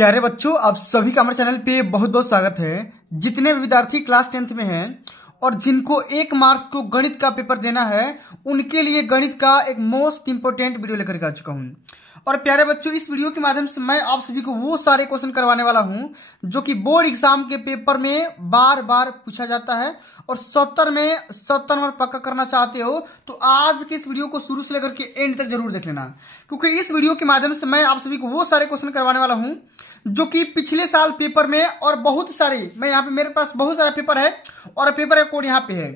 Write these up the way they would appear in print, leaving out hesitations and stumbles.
प्यारे बच्चों, आप सभी का हमारे चैनल पे बहुत बहुत स्वागत है। जितने भी विद्यार्थी क्लास 10th में हैं और जिनको 1 मार्च को गणित का पेपर देना है, उनके लिए गणित का एक मोस्ट इंपोर्टेंट वीडियो लेकर के आ चुका हूं। और प्यारे बच्चों, इस वीडियो के माध्यम से मैं आप सभी को वो सारे क्वेश्चन करवाने वाला हूं जो कि बोर्ड एग्जाम के पेपर में बार बार पूछा जाता है और 70 में 70 नंबर पक्का करना चाहते हो तो आज के इस वीडियो को शुरू से लेकर के एंड तक जरूर देख लेना, क्योंकि इस वीडियो के माध्यम से मैं आप सभी को वो सारे क्वेश्चन करवाने वाला हूं जो कि पिछले साल पेपर में और बहुत सारे, मैं यहाँ पे मेरे पास बहुत सारा पेपर है और पेपर का कोड यहाँ पे है।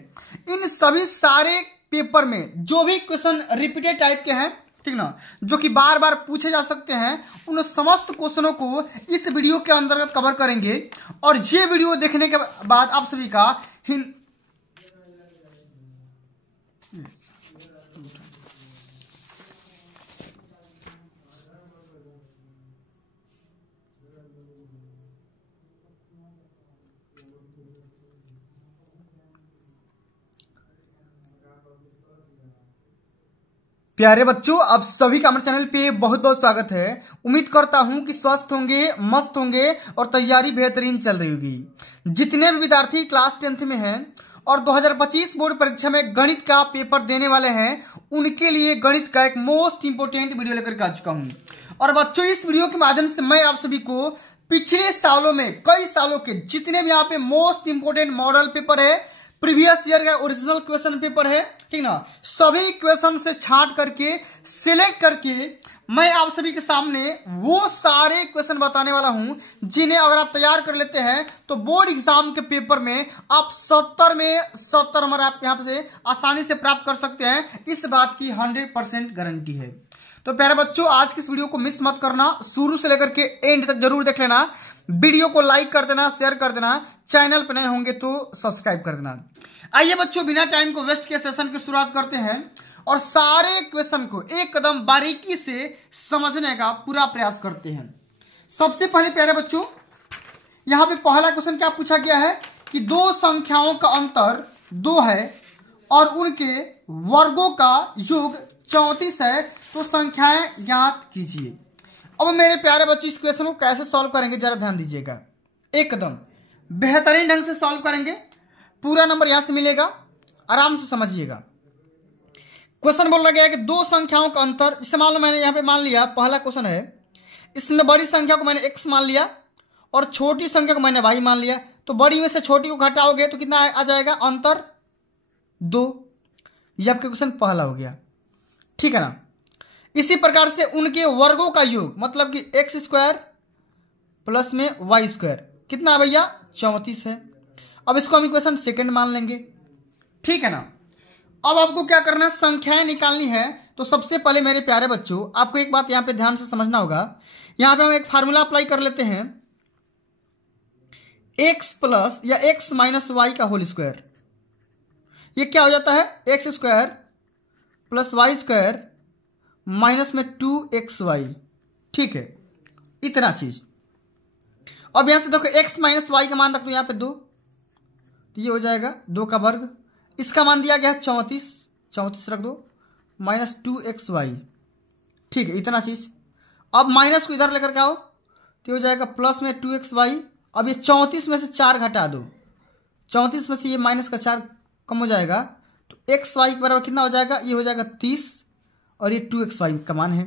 इन सभी सारे पेपर में जो भी क्वेश्चन रिपीटेड टाइप के हैं, ठीक ना, जो कि बार बार पूछे जा सकते हैं, उन समस्त क्वेश्चनों को इस वीडियो के अंतर्गत कवर करेंगे। और ये वीडियो देखने के बाद आप सभी का प्यारे बच्चों, आप सभी का हमारे चैनल पे बहुत बहुत स्वागत है। उम्मीद करता हूं कि स्वस्थ होंगे, मस्त होंगे और तैयारी बेहतरीन चल रही होगी। जितने भी विद्यार्थी क्लास 10th में हैं और 2025 बोर्ड परीक्षा में गणित का पेपर देने वाले हैं, उनके लिए गणित का एक मोस्ट इंपोर्टेंट वीडियो लेकर के आ चुका हूं। और बच्चों, इस वीडियो के माध्यम से मैं आप सभी को पिछले सालों में कई सालों के जितने भी यहाँ पे मोस्ट इंपोर्टेंट मॉडल पेपर है, प्रीवियस ईयर का ओरिजिनल क्वेश्चन पेपर है, ठीक ना, सभी क्वेश्चन से छांट करके सिलेक्ट करके मैं आप सभी के सामने वो सारे क्वेश्चन बताने वाला हूं जिन्हें अगर आप तैयार कर लेते हैं तो बोर्ड एग्जाम के पेपर में आप 70 में 70 नंबर आप यहां से आसानी से प्राप्त कर सकते हैं। इस बात की 100% गारंटी है। तो प्यारे बच्चों, आज की इस वीडियो को मिस मत करना, शुरू से लेकर के एंड तक जरूर देख लेना। वीडियो को लाइक कर देना, शेयर कर देना, चैनल पर नए होंगे तो सब्सक्राइब कर देना। आइए बच्चों, बिना टाइम को वेस्ट किए सेशन की शुरुआत करते हैं और सारे क्वेश्चन को एक कदम बारीकी से समझने का पूरा प्रयास करते हैं। सबसे पहले प्यारे बच्चों, यहां पे पहला क्वेश्चन क्या पूछा गया है कि दो संख्याओं का अंतर 2 है और उनके वर्गों का योग 34 है, तो संख्याएं ज्ञात कीजिए। अब मेरे प्यारे बच्चों, इस क्वेश्चन को कैसे सॉल्व करेंगे जरा ध्यान दीजिएगा। एकदम बेहतरीन ढंग से सॉल्व करेंगे, पूरा नंबर यहां से मिलेगा, आराम से समझिएगा। क्वेश्चन बोला गया है कि दो संख्याओं का अंतर, इसे मान लो मैंने यहां पे मान लिया पहला क्वेश्चन है, इसमें बड़ी संख्या को मैंने x मान लिया और छोटी संख्या को मैंने y मान लिया, तो बड़ी में से छोटी को घटाओगे तो कितना आ जाएगा, अंतर 2। ये आपका क्वेश्चन पहला हो गया, ठीक है ना। इसी प्रकार से उनके वर्गों का योग, मतलब कि x² प्लस में y² कितना है भैया, 34 है। अब इसको हम इक्वेशन सेकंड मान लेंगे, ठीक है ना। अब आपको क्या करना है, संख्याएं निकालनी है। तो सबसे पहले मेरे प्यारे बच्चों, आपको एक बात यहां पे ध्यान से समझना होगा। यहां पे हम एक फार्मूला अप्लाई कर लेते हैं, x प्लस या x माइनस वाई का होल स्क्वायर। ये क्या हो जाता है, x² प्लस y² माइनस में 2xy, ठीक है, इतना चीज। अब यहां से देखो x माइनस वाई का मान रख दो यहां पे 2, तो ये हो जाएगा 2 का वर्ग। इसका मान दिया गया है 34 रख दो, माइनस 2xy, ठीक है, इतना चीज। अब माइनस को इधर लेकर के आओ तो हो जाएगा प्लस में 2xy। अब ये 34 में से 4 घटा दो, 34 में से ये माइनस का 4 कम हो जाएगा, तो xy के बराबर कितना हो जाएगा, ये हो जाएगा 30 और ये 2xy का मान है,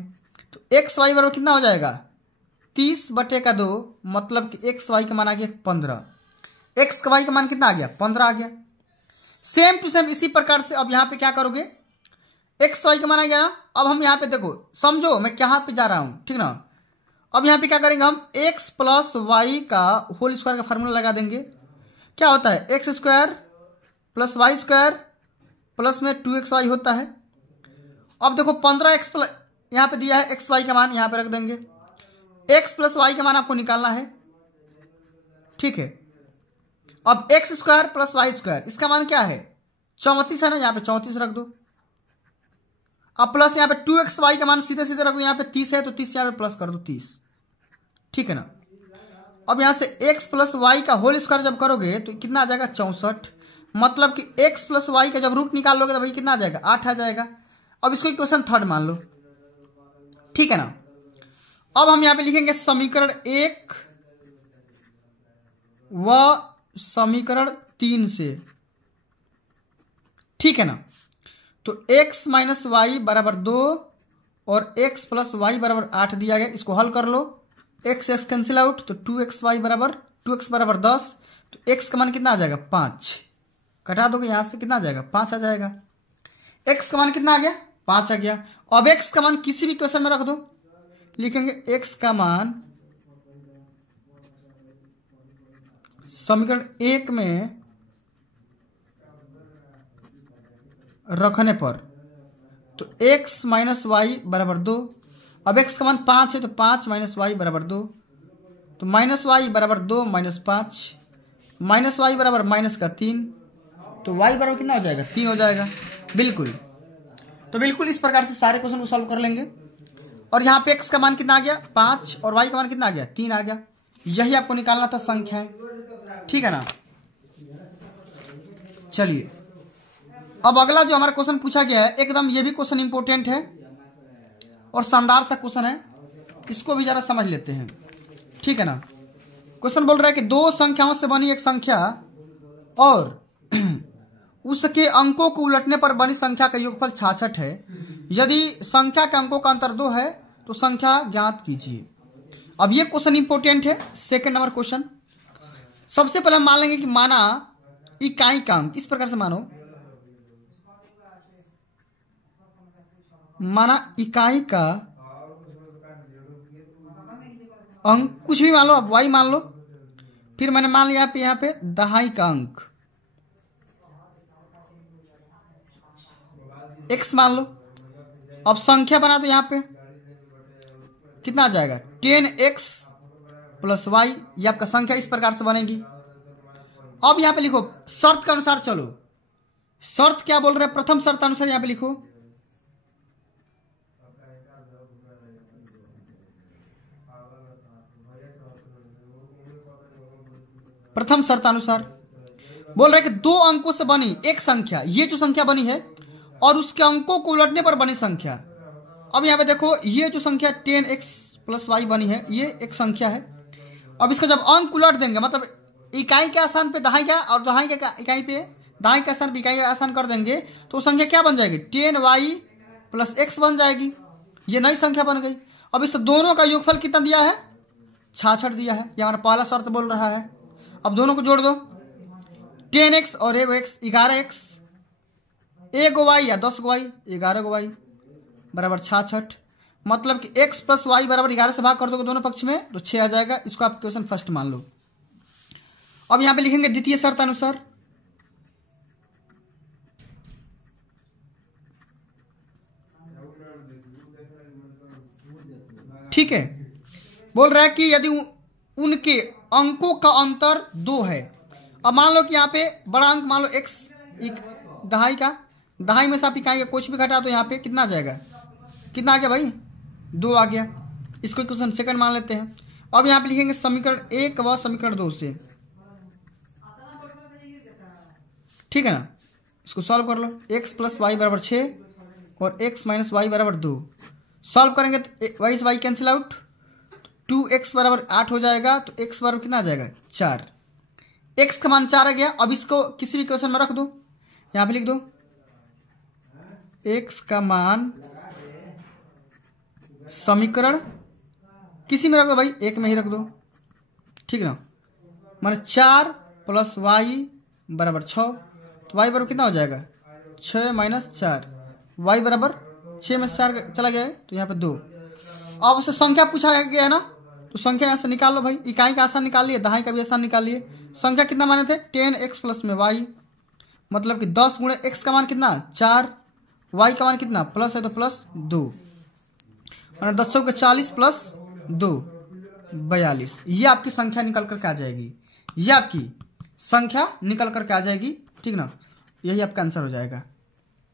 तो xy बराबर कितना हो जाएगा, 30/2, मतलब कि xy का मान आ गया 15, x का y का मान कितना आ गया, 15 आ गया। सेम टू सेम इसी प्रकार से अब यहां पे क्या करोगे, एक्स वाई का मान आ गया ना। अब हम यहां पे देखो, समझो मैं कहां पे जा रहा हूं, ठीक ना। अब यहां पे क्या करेंगे, हम x प्लस वाई का होल स्क्वायर का फार्मूला लगा देंगे। क्या होता है, x² प्लस y² प्लस में 2xy होता है। अब देखो 15x प्लस यहां पे दिया है, एक्स वाई का मान यहां पे रख देंगे, x प्लस वाई का मान आपको निकालना है, ठीक है। अब x² प्लस y², इसका मान क्या है, 34 है ना, यहां पे 34 रख दो। अब प्लस यहां पे 2xy का मान सीधे सीधे रख दो, यहां पे 30 है तो 30 यहां पे प्लस कर दो 30, ठीक है ना। अब यहां से x प्लस वाई का होल स्क्वायर जब करोगे तो कितना आ जाएगा, 64, मतलब कि x प्लस वाई का जब रूट निकाल लोगे तो भाई कितना आ जाएगा, 8 आ जाएगा। अब इसको इक्वेशन थर्ड मान लो, ठीक है ना। अब हम यहां पे लिखेंगे समीकरण 1 व समीकरण 3 से, ठीक है ना। तो x माइनस वाई बराबर 2 और x प्लस वाई बराबर 8 दिया गया। इसको हल कर लो, x x कैंसिल आउट, तो 2x बराबर 10। तो x का मान कितना आ जाएगा 5, कटा दोगे यहां से, कितना आ जाएगा 5 आ जाएगा। x का मान कितना आ गया 5 आ गया। अब x का मान किसी भी क्वेश्चन में रख दो, लिखेंगे x का मान समीकरण 1 में रखने पर, तो x माइनस वाई बराबर 2। अब x का मान 5 है, तो 5 माइनस वाई बराबर 2, तो माइनस वाई बराबर 2 माइनस 5, माइनस वाई बराबर माइनस का 3, तो y बराबर कितना हो जाएगा 3 हो जाएगा। बिल्कुल, तो बिल्कुल इस प्रकार से सारे क्वेश्चन को सॉल्व कर लेंगे। और यहाँ पे x का मान कितना आ गया 5 और y का मान कितना आ गया 3 आ गया। यही आपको निकालना था संख्या, ठीक है ना। चलिए, अब अगला जो हमारा क्वेश्चन पूछा गया है, एकदम ये भी क्वेश्चन इंपॉर्टेंट है और शानदार सा क्वेश्चन है, इसको भी जरा समझ लेते हैं, ठीक है ना। क्वेश्चन बोल रहा है कि दो संख्याओं से बनी एक संख्या और उसके अंकों को उलटने पर बनी संख्या का योगफल 66 है। यदि संख्या के अंकों का अंतर 2 है तो संख्या ज्ञात कीजिए। अब ये क्वेश्चन इंपॉर्टेंट है, सेकंड नंबर क्वेश्चन। सबसे पहले हम मान लेंगे कि माना इकाई का अंक, इस प्रकार से माना इकाई का अंक कुछ भी मान लो, अब y मान लो, फिर मैंने मान लिया यहाँ पे दहाई का अंक x मान लो। अब संख्या बना दो, यहाँ पे कितना आ जाएगा 10x प्लस y, ये आपका संख्या इस प्रकार से बनेगी। अब यहाँ पे लिखो शर्त के अनुसार चलो, शर्त क्या बोल रहे हैं, प्रथम शर्त अनुसार यहाँ पे लिखो प्रथम शर्त अनुसार बोल रहे हैं कि दो अंकों से बनी एक संख्या, ये जो संख्या बनी है और उसके अंकों को उलटने पर बनी संख्या। अब यहाँ पे देखो ये जो संख्या 10x प्लस वाई बनी है, ये एक संख्या है। अब इसका जब अंक उलट देंगे, मतलब इकाई के स्थान पे दहाई का और दहाई के इकाई पे दहाई के स्थान पे इकाई का स्थान कर देंगे, तो संख्या क्या बन जाएगी 10y प्लस x बन जाएगी। ये नई संख्या बन गई। अब इस दोनों का योगफल कितना दिया है 66 दिया है, ये हमारा पहला शर्त बोल रहा है। अब दोनों को जोड़ दो, 10x और 1x 11x, 1 y या 10 y 11 y बराबर 66। मतलब कि x प्लस वाई बराबर 11 से भाग कर दोगे दोनों पक्ष में तो 6 आ जाएगा। इसको आप क्वेश्चन फर्स्ट मान लो। अब यहां पे लिखेंगे द्वितीय शर्त अनुसार, ठीक है। बोल रहा है कि यदि उनके अंकों का अंतर 2 है। अब मान लो कि यहाँ पे बड़ा अंक मान लो x, दहाई का, दहाई में से आप इकाई का कुछ भी घटा दो, यहाँ पे कितना आ जाएगा, कितना आ गया भाई 2 आ गया। इसको क्वेश्चन सेकंड मान लेते हैं। अब यहाँ पे लिखेंगे समीकरण 1 व समीकरण 2 से, ठीक है ना। इसको सॉल्व कर लो, x प्लस वाई बराबर 6 और x माइनस वाई बराबर 2। सॉल्व करेंगे तो वाई से वाई कैंसिल आउट, 2x बराबर 8 हो जाएगा। तो x बराबर कितना आ जाएगा 4, x का मान 4 आ गया। अब इसको किसी भी क्वेश्चन में रख दो, यहाँ पे लिख दो x का मान समीकरण किसी में रख दो भाई, एक में ही रख दो, ठीक ना। माने 4 प्लस वाई बराबर 6, तो y बराबर कितना हो जाएगा 6 माइनस 4, y बराबर 6 में से 4 चला गया है, तो यहाँ पे 2। अब उससे संख्या पूछा गया है ना, तो संख्या यहाँ से निकाल लो भाई। इकाई का स्थान निकाल लिए, दहाई का भी स्थान निकाल लिए। संख्या कितना माने थे 10x प्लस में y, मतलब कि 10 गुणे x का मान कितना 4, y का मान कितना प्लस है तो प्लस 2, माने 10 के 40 प्लस 2 42। ये आपकी संख्या निकल करके आ जाएगी, ये आपकी संख्या निकल करके आ जाएगी, ठीक ना। यही आपका आंसर हो जाएगा,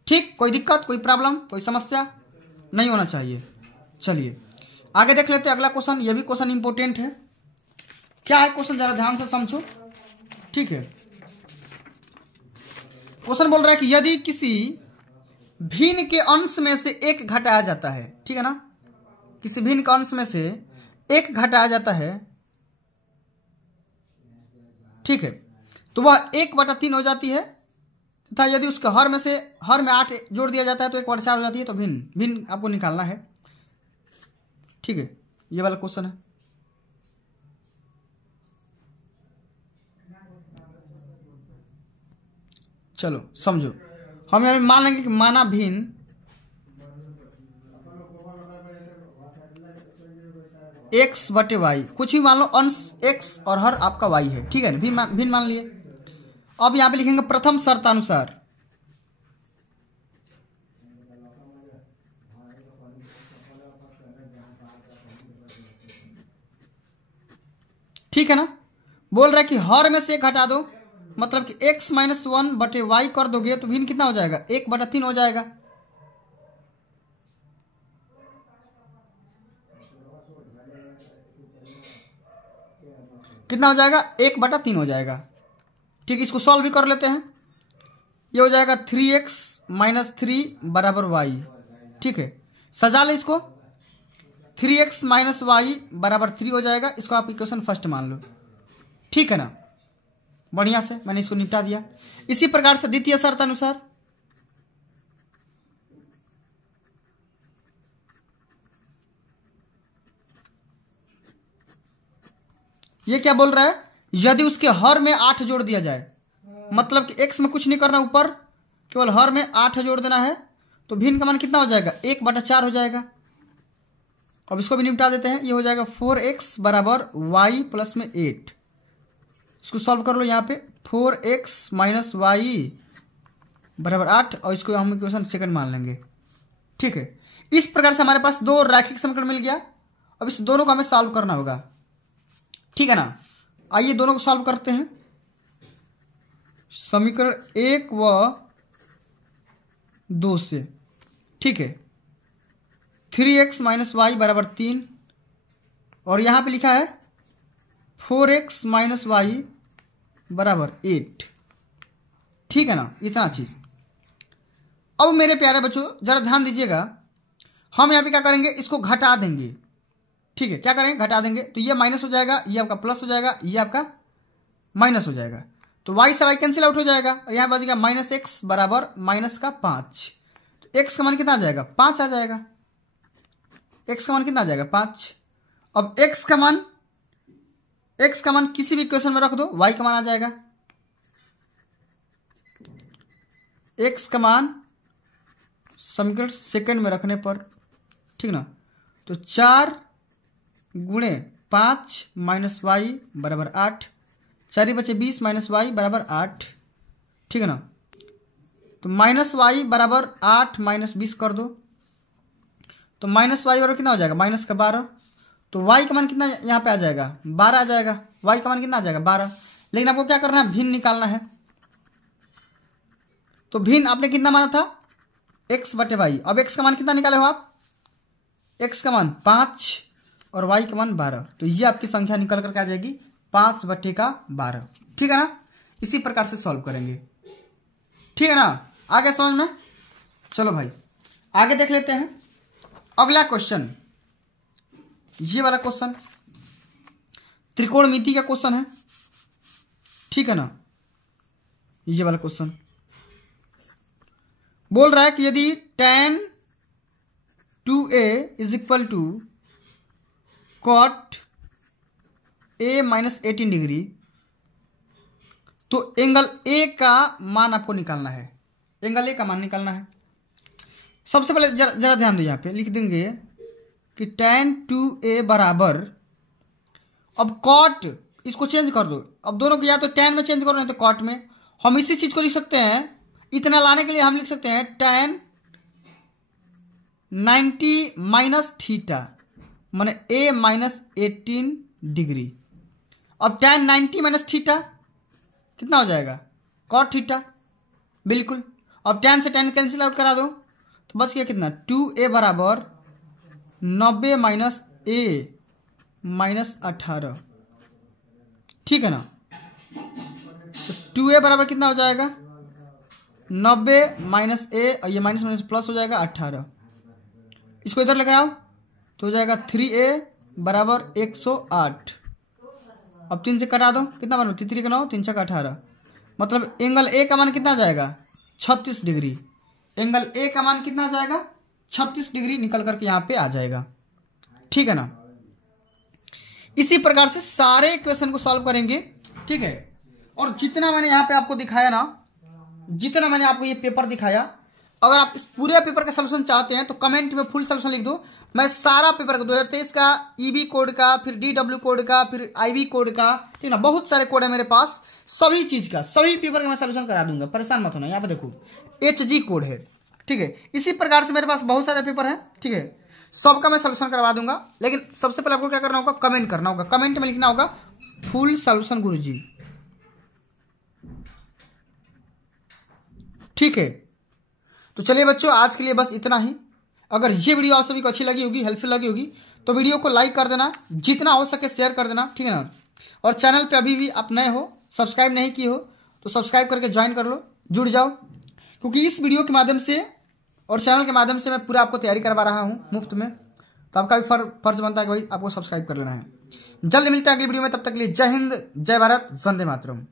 ठीक। कोई दिक्कत, कोई प्रॉब्लम, कोई समस्या नहीं होना चाहिए। चलिए आगे देख लेते हैं अगला क्वेश्चन। ये भी क्वेश्चन इंपॉर्टेंट है। क्या है क्वेश्चन, जरा ध्यान से समझो, ठीक है। क्वेश्चन बोल रहा है कि यदि किसी भिन्न के अंश में से एक घटाया जाता है, ठीक है ना, किसी भिन्न के अंश में से 1 घटाया जाता है, ठीक है, तो वह 1/3 हो जाती है तथा यदि उसके हर में 8 जोड़ दिया जाता है तो 1/4 हो जाती है। तो भिन्न आपको निकालना है, ठीक है, ये वाला क्वेश्चन है। चलो समझो, हम यहाँ मान लेंगे कि माना भिन्न x/y, कुछ भी मान लो, अंश x और हर आपका y है, ठीक है ना, भिन्न मान लिए। अब यहाँ पे लिखेंगे प्रथम शर्तानुसार, ठीक है ना, बोल रहा है कि हर में से 1 घटा दो, मतलब कि x - 1/y कर दोगे तो भिन्न कितना हो जाएगा, 1/3 हो जाएगा। कितना हो जाएगा, 1/3 हो जाएगा, ठीक। इसको सॉल्व भी कर लेते हैं, ये हो जाएगा 3x - 3 = y, ठीक है, सजा ले इसको, 3x - y = 3 हो जाएगा। इसको आप इक्वेशन फर्स्ट मान लो, ठीक है ना, बढ़िया से मैंने इसको निपटा दिया। इसी प्रकार से द्वितीय शर्त अनुसार ये क्या बोल रहा है, यदि उसके हर में 8 जोड़ दिया जाए, मतलब कि x में कुछ नहीं करना, ऊपर केवल हर में 8 जोड़ देना है, तो भिन्न का मान कितना हो जाएगा, 1/4 हो जाएगा। अब इसको भी निपटा देते हैं, ये हो जाएगा 4x = y प्लस में 8। इसको सॉल्व कर लो, यहाँ पे 4x - y = 8, और इसको हम इक्वेशन सेकंड मान लेंगे, ठीक है। इस प्रकार से हमारे पास 2 रैखिक समीकरण मिल गया। अब इस दोनों को हमें सॉल्व करना होगा, ठीक है ना। आइए दोनों को सॉल्व करते हैं। समीकरण 1 व 2 से, ठीक है, 3x - y = 3, और यहाँ पे लिखा है 4x - y = 8, ठीक है ना, इतना चीज। अब मेरे प्यारे बच्चों जरा ध्यान दीजिएगा, हम यहाँ पे क्या करेंगे, इसको घटा देंगे, ठीक है, क्या करेंगे, घटा देंगे, तो ये माइनस हो जाएगा, ये आपका प्लस हो जाएगा, ये आपका माइनस हो जाएगा, तो y से y कैंसिल आउट हो जाएगा, और यहाँ बचेगा -x = -5। तो x का मान कितना आ जाएगा, 5 आ जाएगा, x का मान कितना आ जाएगा, 5। अब x का मान किसी भी इक्वेशन में रख दो, y का मान आ जाएगा, x का मान समीकरण सेकंड में रखने पर, ठीक ना, तो 4 × 5 - y = 8, 4 बचे 20 - y = 8, ठीक है ना। तो -y = 8 - 20 कर दो, तो -y बराबर कितना हो जाएगा, -12। तो y का मान कितना यहाँ पे आ जाएगा, 12 आ जाएगा, y का मान कितना आ जाएगा, 12। लेकिन आपको क्या करना है, भिन्न निकालना है। तो भिन्न आपने कितना माना था, x/y। अब x का मान कितना निकाले हो आप, x का मान 5 और y का मान 12, तो ये आपकी संख्या निकल करके आ जाएगी 5/12, ठीक है ना। इसी प्रकार से सॉल्व करेंगे, ठीक है ना, आगे समझ में। चलो भाई आगे देख लेते हैं अगला क्वेश्चन। ये वाला क्वेश्चन त्रिकोणमिति का क्वेश्चन है, ठीक है ना। ये वाला क्वेश्चन बोल रहा है कि यदि tan 2a = cot a - 18 degree, तो एंगल ए का मान आपको निकालना है, एंगल ए का मान निकालना है। सबसे पहले जरा ध्यान दो, यहाँ पे लिख देंगे कि tan 2a बराबर, अब cot इसको चेंज कर दो, अब दोनों को या तो tan में चेंज करो नहीं तो cot में। हम इसी चीज को लिख सकते हैं, इतना लाने के लिए हम लिख सकते हैं tan 90 - थीटा माने a - 18 डिग्री। अब tan 90 - थीटा कितना हो जाएगा, cot थीटा, बिल्कुल। अब tan से tan कैंसिल आउट करा दो, तो बच गया कितना, 2a बराबर 90 - a - 18, ठीक है ना। तो 2a बराबर कितना हो जाएगा, 90 - a, और ये माइनस माइनस प्लस हो जाएगा 18। इसको इधर लगाओ तो हो जाएगा 3a बराबर 108। अब 3 से कटा दो, कितना बना, 3 3 9, 3 6 18, मतलब एंगल ए का मान कितना जाएगा 36 डिग्री। एंगल ए का मान कितना जाएगा 36 डिग्री निकल करके यहाँ पे आ जाएगा, ठीक है ना। इसी प्रकार से सारे इक्वेशन को सॉल्व करेंगे, ठीक है। और जितना मैंने यहाँ पे आपको दिखाया ना, जितना मैंने आपको ये पेपर दिखाया, अगर आप इस पूरे पेपर का सलूशन चाहते हैं तो कमेंट में फुल सलूशन लिख दो। मैं सारा पेपर का 2023 का ईबी कोड का, फिर डीडब्ल्यू कोड का, फिर आईबी कोड का, ठीक ना, बहुत सारे कोड है मेरे पास, सभी चीज का, सभी पेपर का मैं सलूशन करा दूंगा, परेशान मत होना। यहाँ पे देखो HG कोड है, ठीक है। इसी प्रकार से मेरे पास बहुत सारे पेपर हैं, ठीक है, सबका मैं सलूशन करवा दूंगा। लेकिन सबसे पहले आपको क्या करना होगा, कमेंट करना होगा, कमेंट में लिखना होगा फुल सलूशन गुरुजी, ठीक है। तो चलिए बच्चों, आज के लिए बस इतना ही। अगर ये वीडियो आप सभी को अच्छी लगी होगी, हेल्पफुल लगी होगी, तो वीडियो को लाइक कर देना, जितना हो सके शेयर कर देना, ठीक है ना। और चैनल पे अभी भी आप नए हो, सब्सक्राइब नहीं किए हो तो सब्सक्राइब करके ज्वाइन कर लो, जुड़ जाओ, क्योंकि इस वीडियो के माध्यम से और चैनल के माध्यम से मैं पूरा आपको तैयारी करवा रहा हूँ मुफ्त में। तो आपका भी फर्ज बनता है कि भाई आपको सब्सक्राइब कर लेना है। जल्द मिलते हैं अगली वीडियो में, तब तक के लिए जय हिंद, जय भारत, वंदे मातरम।